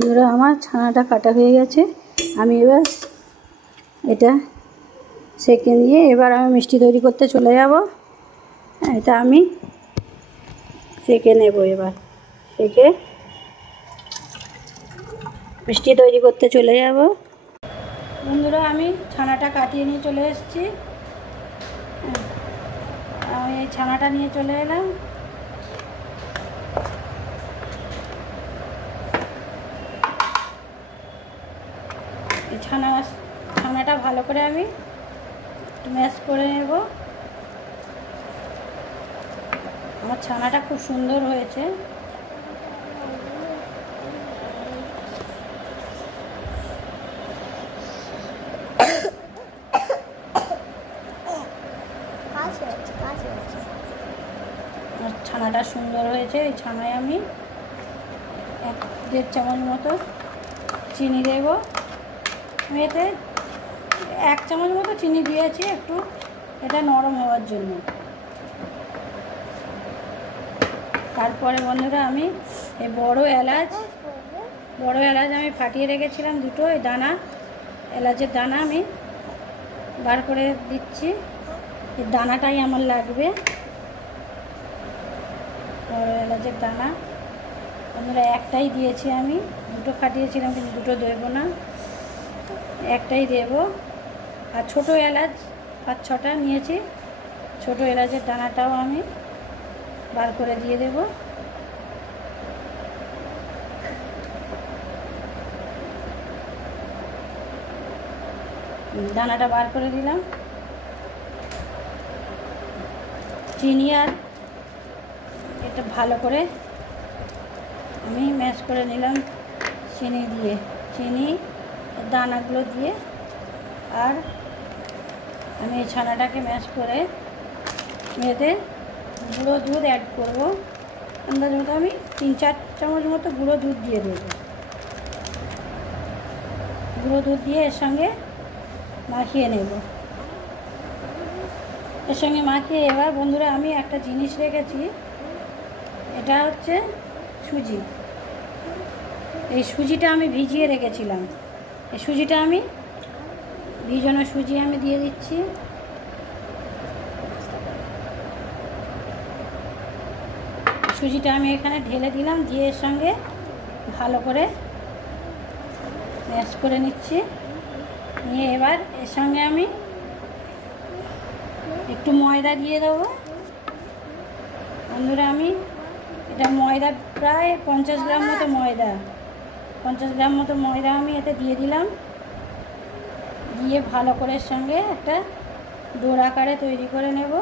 বন্ধুরা আমার ছানাটা কাটা হয়ে গেছে। আমি এবার এটা সেঁকে নিয়ে এবার আমি মিষ্টি তৈরি করতে চলে যাব। এটা আমি সেঁকে নেব। এবার সেঁকে মিষ্টি তৈরি করতে চলে যাব। বন্ধুরা আমি ছানাটা কাটিয়ে নিয়ে চলে এসেছি। আমি এই ছানাটা নিয়ে চলে এলাম। এই ছানাটা ভালো করে আমি ম্যাশ করে নেব। আমার ছানাটা খুব সুন্দর হয়েছে। ছানাটা সুন্দর হয়েছে। এই ছানায় আমি 1.5 চামচ মতো চিনি দেব। আমি এতে 1 চামচ মতো চিনি দিয়েছি, একটু এটা নরম হওয়ার জন্য। তারপরে বন্ধুরা আমি এই বড় এলাচ আমি ফাটিয়ে রেখেছিলাম দুটো। এই দানা, এলাচের দানা আমি বার করে দিচ্ছি। এই দানাটাই আমার লাগবে, বড় এলাচের দানা। বন্ধুরা একটাই দিয়েছি, আমি দুটো ফাটিয়েছিলাম কিন্তু দুটো দেবো না, একটাই দেব। আর ছোটো এলাচ 5-6টা নিয়েছি, ছোটো এলাচের দানাটাও আমি বার করে দিয়ে দেব। দানাটা বার করে দিলাম। চিনি আর এটা ভালো করে আমি ম্যাশ করে নিলাম চিনি দিয়ে, চিনি দানাগুলো দিয়ে। আর আমি এই ছানাটাকে ম্যাশ করে এতে গুঁড়ো দুধ অ্যাড করব। আন্দাজ মতো আমি 3-4 চামচ মতো গুঁড়ো দুধ দিয়ে দেব। গুঁড়ো দুধ দিয়ে এর সঙ্গে মাখিয়ে নেব। এর সঙ্গে মাখিয়ে এবার বন্ধুরা আমি একটা জিনিস রেখেছি, এটা হচ্ছে সুজি। এই সুজিটা আমি ভিজিয়ে রেখেছিলাম। এই সুজিটা আমি ভিজানো সুজি আমি দিয়ে দিচ্ছি। সুজিটা আমি এখানে ঢেলে দিলাম, দিয়ে এর সঙ্গে ভালো করে ম্যাশ করে নিচ্ছি। নিয়ে এবার এর সঙ্গে আমি একটু ময়দা দিয়ে দেবো। বন্ধুরা আমি এটা ময়দা প্রায় 50 গ্রাম মতো ময়দা, 50 গ্রাম মতো ময়দা আমি এতে দিয়ে দিলাম। দিয়ে ভালো করে এর সঙ্গে একটা ডোর আকারে তৈরি করে নেব।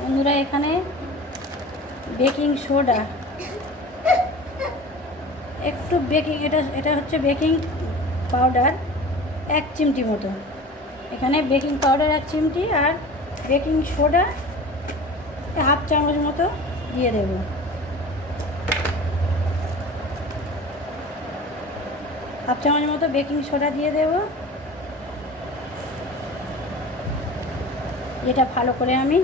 বন্ধুরা এখানে বেকিং সোডা একটু, এটা হচ্ছে বেকিং পাউডার 1 চিমটি মতো। এখানে বেকিং পাউডার 1 চিমটি আর বেকিং সোডা 1/2 চামচ মতো দিয়ে দেব। 1/2 চামচ মতো বেকিং সোডা দিয়ে দেব। এটা ভালো করে আমি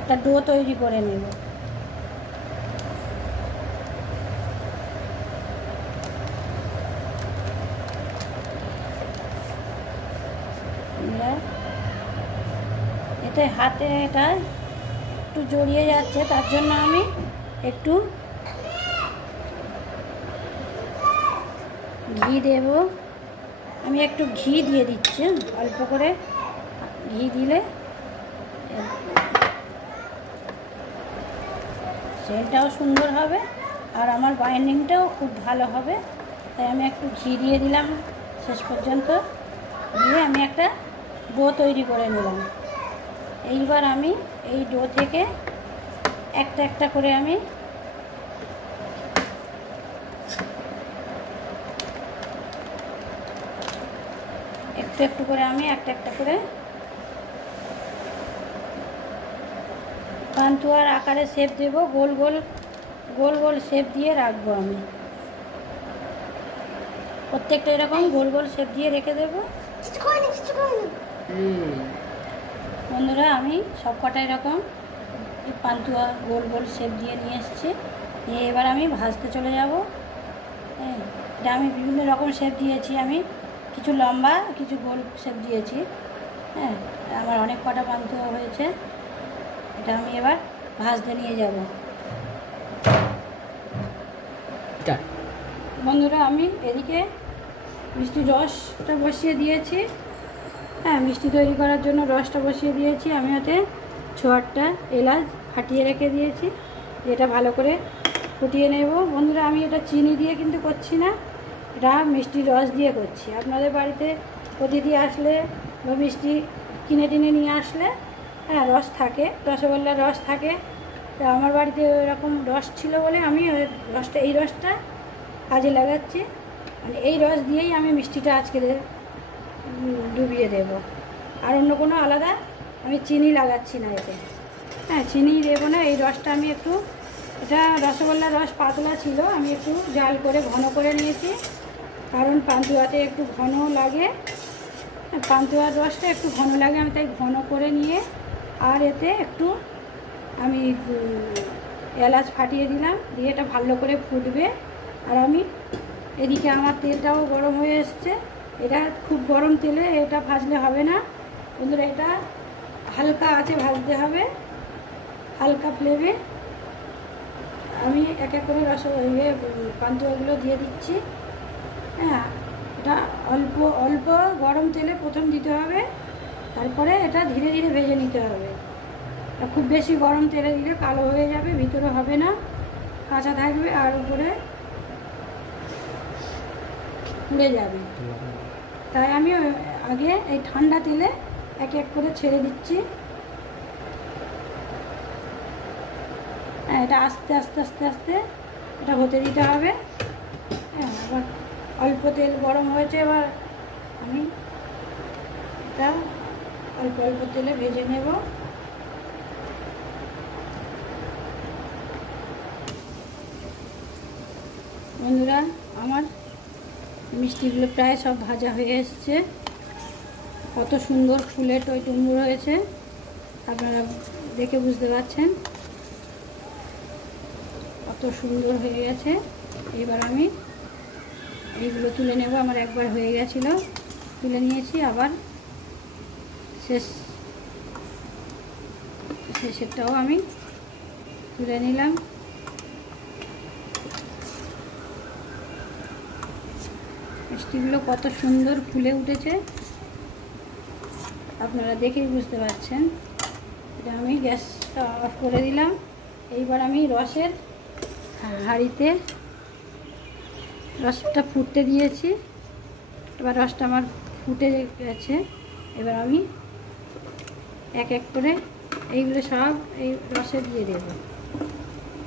একটা ডো তৈরি করে নেব। এতে হাতে এটা একটু জড়িয়ে যাচ্ছে, তার জন্য আমি একটু ঘি দেব। আমি একটু ঘি দিয়ে দিচ্ছি, অল্প করে ঘি দিলে সেন্টটাও সুন্দর হবে আর আমার বাইন্ডিংটাও খুব ভালো হবে। তাই আমি একটু ঘি দিয়ে দিলাম শেষ পর্যন্ত। দিয়ে আমি একটা ডো তৈরি করে নিলাম। এইবার আমি এই ডো থেকে একটা একটা করে আমি একটু করে আমি একটা করে পান্তুয়ার আকারে শেপ দেব। গোল গোল শেপ দিয়ে রাখবো আমি। প্রত্যেকটা এরকম গোল গোল শেপ দিয়ে রেখে দেবো। বন্ধুরা আমি সব কটা এরকম পান্তুয়া গোল গোল শেপ দিয়ে নিয়ে এসেছি। নিয়ে এবার আমি ভাজতে চলে যাব। হ্যাঁ, এটা আমি বিভিন্ন রকম শেপ দিয়েছি, আমি কিছু লম্বা কিছু গোল শেপ দিয়েছি। হ্যাঁ, আমার অনেক কটা পান্তুয়া হয়েছে। এটা আমি এবার ভাজতে নিয়ে যাব। বন্ধুরা আমি এদিকে মিষ্টির রসটা বসিয়ে দিয়েছি। হ্যাঁ, মিষ্টি তৈরি করার জন্য রসটা বসিয়ে দিয়েছি। আমি ওতে 6-8টা এলাচ ফাটিয়ে রেখে দিয়েছি। এটা ভালো করে ফুটিয়ে নেব। বন্ধুরা আমি এটা চিনি দিয়ে কিন্তু করছি না, এটা মিষ্টির রস দিয়ে করছি। আপনাদের বাড়িতে অতিথি আসলে বা মিষ্টি কিনে টিনে নিয়ে আসলে হ্যাঁ রস থাকে, রসগোল্লার রস থাকে। তো আমার বাড়িতে এরকম রস ছিল বলে আমি এই রসটা কাজে লাগাচ্ছি। মানে এই রস দিয়েই আমি মিষ্টিটা আজকে ডুবিয়ে দেব। আর অন্য কোনো আলাদা আমি চিনি লাগাচ্ছি না এতে। হ্যাঁ, চিনি দেবো না। এই রসটা আমি একটু, এটা রসগোল্লার রস পাতলা ছিল, আমি একটু জাল করে ঘন করে নিয়েছি, কারণ পান্তুয়াতে একটু ঘন লাগে। পান্তুয়ার রসটা একটু ঘন লাগে, আমি তাই ঘন করে নিয়ে আর এতে একটু আমি এলাচ ফাটিয়ে দিলাম। দিয়ে এটা ভালো করে ফুটবে। আর আমি এদিকে আমার তেলটাও গরম হয়ে এসছে। এটা খুব গরম তেলে এটা ভাজলে হবে না বন্ধুরা, এটা হালকা আঁচে ভাজতে হবে, হালকা ফ্লেমে। আমি এক এক করে পান্তুয়াগুলো দিয়ে দিচ্ছি। হ্যাঁ, এটা অল্প অল্প গরম তেলে প্রথম দিতে হবে, তারপরে এটা ধীরে ধীরে ভেজে নিতে হবে। খুব বেশি গরম তেলে দিলে কালো হয়ে যাবে, ভিতরে হবে না, কাঁচা থাকবে আর উপরে পুড়ে যাবে। তাই আমি আগে এই ঠান্ডা তেলে এক এক করে ছেড়ে দিচ্ছি। হ্যাঁ, এটা আস্তে আস্তে আস্তে আস্তে এটা হতে দিতে হবে। হ্যাঁ, আবার অল্প তেল গরম হয়েছে, এবার আমি এটা অল্প অল্প তেলে ভেজে নেব। বন্ধুরা আমার মিষ্টিগুলো প্রায় সব ভাজা হয়ে এসছে। কত সুন্দর ফুলে টইটুম্বুর হয়েছে, আপনারা দেখে বুঝতে পারছেন কত সুন্দর হয়ে গেছে। এবার আমি এইগুলো তুলে নেব। আমার একবার হয়ে গেছিল, তুলে নিয়েছি। আবার শেষেরটাও আমি তুলে নিলাম। মিষ্টিগুলো কত সুন্দর ফুলে উঠেছে, আপনারা দেখেই বুঝতে পারছেন। এটা আমি গ্যাসটা অফ করে দিলাম। এইবার আমি রসের হাঁড়িতে রসটা ফুটতে দিয়েছি। এবার রসটা আমার ফুটে গেছে। এবার আমি এক এক করে এইগুলো সব এই রসে দিয়ে দেব।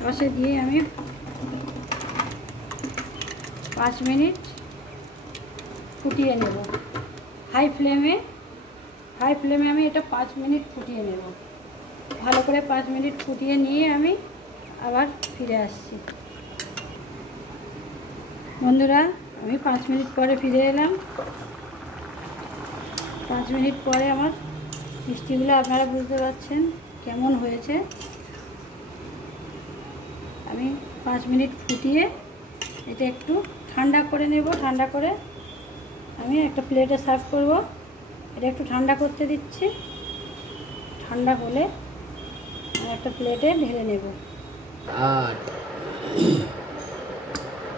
রসে দিয়ে আমি 5 মিনিট ফুটিয়ে নেব হাই ফ্লেমে। আমি এটা 5 মিনিট ফুটিয়ে নেব ভালো করে। 5 মিনিট ফুটিয়ে নিয়ে আমি আবার ফিরে আসছি। বন্ধুরা আমি 5 মিনিট পরে ফিরে এলাম। 5 মিনিট পরে আমার মিষ্টিগুলো আপনারা বুঝতে পারছেন কেমন হয়েছে। আমি 5 মিনিট ফুটিয়ে এটা একটু ঠান্ডা করে নেব। ঠান্ডা করে আমি একটা প্লেটে সার্ভ করব। এটা একটু ঠান্ডা করতে দিচ্ছি। ঠান্ডা হলে আমি একটা প্লেটে ঢেলে নেব।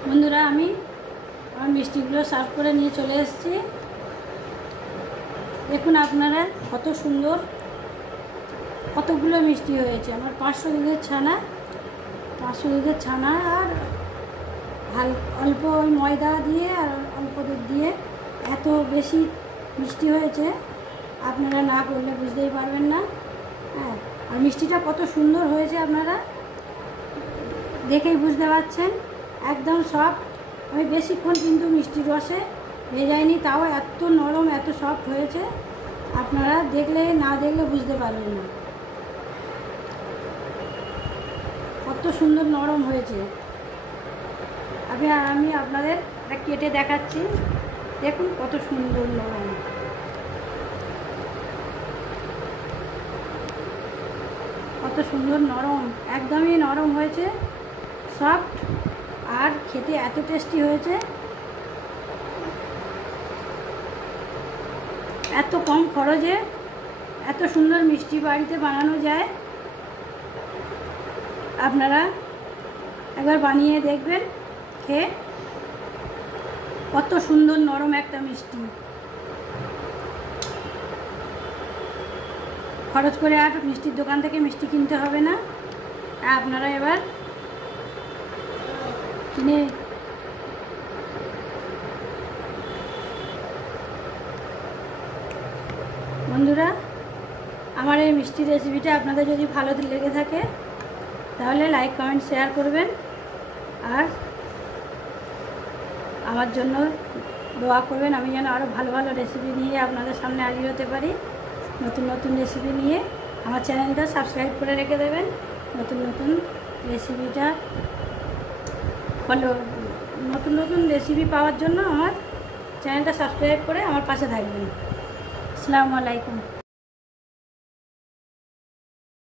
বন্ধুরা আমি আমার মিষ্টিগুলো সার্ভ করে নিয়ে চলে এসেছি। দেখুন আপনারা কত সুন্দর, কতগুলো মিষ্টি হয়েছে। আমার 500 দুধের ছানা, 500 দুধের ছানা আর অল্প ওই ময়দা দিয়ে আর অল্প দুধ দিয়ে এত বেশি মিষ্টি হয়েছে, আপনারা না করলে বুঝতেই পারবেন না। হ্যাঁ, আর মিষ্টিটা কত সুন্দর হয়েছে আপনারা দেখেই বুঝতে পারছেন। একদম সফট। আমি বেশিক্ষণ কিন্তু মিষ্টির রসে ভেজাইনি, তাও এত নরম এত সফট হয়েছে, আপনারা দেখলে না দেখলে বুঝতে পারবেন না কত সুন্দর নরম হয়েছে। আমি আপনাদের এটা কেটে দেখাচ্ছি, দেখুন কত সুন্দর নরম। কত সুন্দর নরম, একদমই নরম হয়েছে, সফট, আর খেতে এত টেস্টি হয়েছে। এত কম খরচে এত সুন্দর মিষ্টি বাড়িতে বানানো যায়। আপনারা একবার বানিয়ে দেখবেন, খেয়ে কত সুন্দর নরম একটা মিষ্টি। খরচ করে আর মিষ্টির দোকান থেকে মিষ্টি কিনতে হবে না। আপনারা এবার কিনে বন্ধুরা, আমার এই মিষ্টি রেসিপিটা আপনাদের যদি ভালো লেগে থাকে তাহলে লাইক কমেন্ট শেয়ার করবেন, আর আমার জন্য দোয়া করবেন, আমি যেন আরও ভালো ভালো রেসিপি নিয়ে আপনাদের সামনে হাজির হতে পারি। নতুন নতুন রেসিপি নিয়ে আমার চ্যানেলটা সাবস্ক্রাইব করে রেখে দেবেন। নতুন নতুন রেসিপিটা ফলো, নতুন নতুন রেসিপি পাওয়ার জন্য আমার চ্যানেলটা সাবস্ক্রাইব করে আমার পাশে থাকবেন। আসসালামু আলাইকুম।